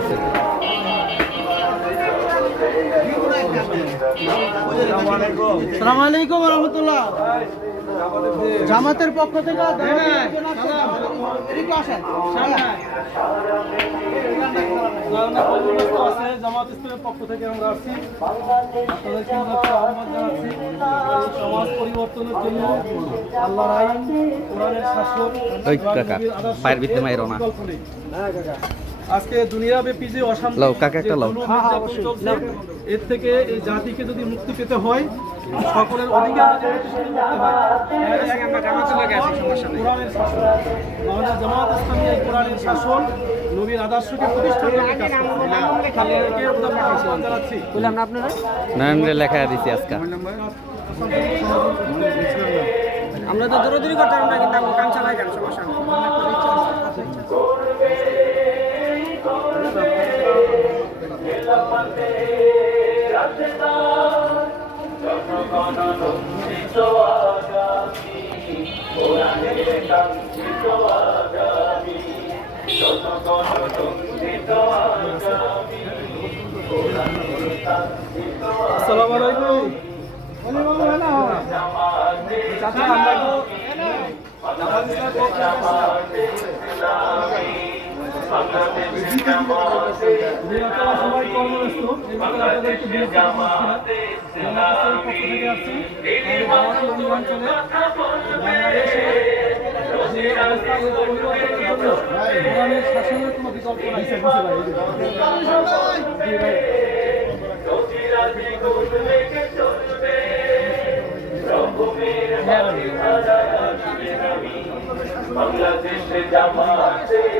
আছে। জামাতের পক্ষ থেকে হ্যাঁ, পক্ষ থেকে আমরা আসছি। আহ্বান জানাচ্ছি। সমাজ পরিবর্তনের জন্য আল্লাহর আইন আজকে দুনিয়াব্যাপী যে অশান্তি লাও, কাকা একটা যে লাও। চলছে, এর থেকে এই জাতিকে যদি মুক্তি পেতে হয় সকলের অধিকার কোরআনের শাসন। আমাদের জামাত ইসলামী এই কোরআনের শাসন নবীর আদর্শকে প্রতিষ্ঠা কাজ লেখা দিছি আজকে। আমরা তো দৌড়দৌড়ি করতে পারব না কিন্তু আমরা কাম চালাই কেন সমস্যা আসসালামু আলাইকুম। চাচা আমরা সবাই কর্মব্যস্ত শাসনের কোনো বিকল্প নাই বাংলাদেশে জামাতে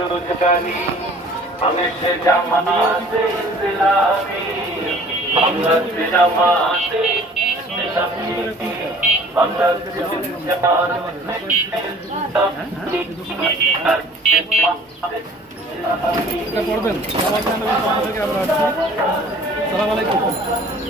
এক রোজগারি বাংলাদেশে জামাতে ইসলামী। আমরা আলাইকুম।